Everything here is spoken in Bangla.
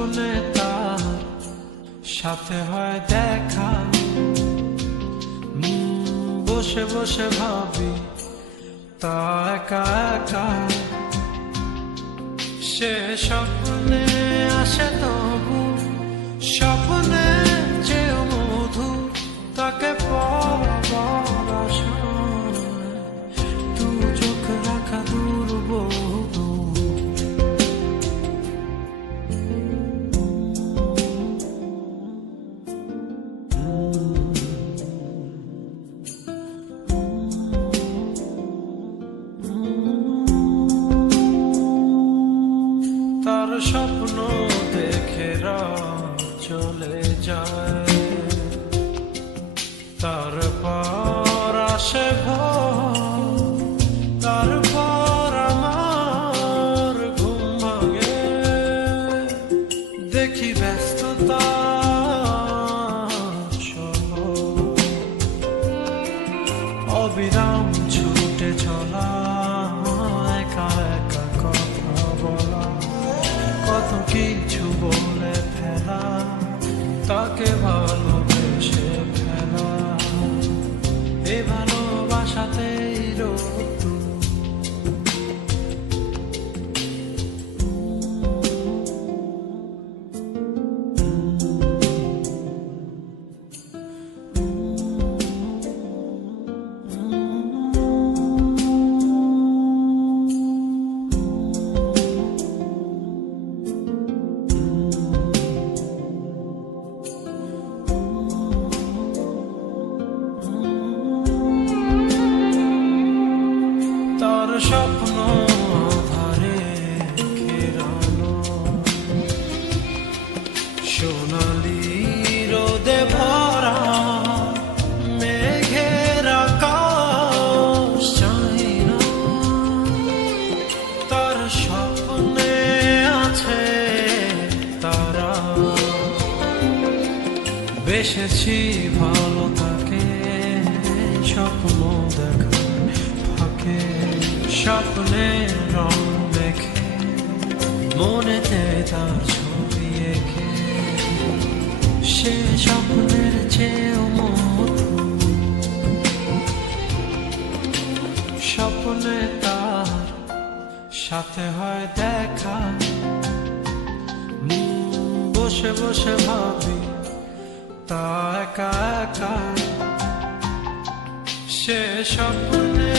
স্বপ্নে তার সাথে হয় দেখা, বসে বসে ভাবি তা একা একা। সে স্বপ্নে আসে তবু স্বপ্নে চেয়েও মধু, তাকে পাওয়ার আশায় দু চোখ রাখা দুর্বোধ। তার স্বপ্ন দেখে রাত চলে যায়, তারপর আসে ভোর, তারপর আমার ঘুম ভাঙে। দেখি ব্যস্ততা অবিরাম ছুটে চলা, একা একা কথা বলা, কত কিছু বলে ফেলা, তাকে ভালোবেসে ফেলা। এ ভালোবাসাতেই রোদু স্বপ্ন ধারে ঘেরানো, সোনালি রোদে ভরা মেঘের আকাশ চাই না। তার স্বপ্নে আছে তারা, বেসেছি ভালো তাকে স্বপ্ন দেখা ফাঁকে। স্বপ্নে রং দেখে মনেতে তার ছবি এঁকে, সে স্বপ্নের চেয়েও মধু। স্বপ্নে তার সাথে হয় দেখা, বসে বসে ভাবি তা একা একা। সে স্বপ্নে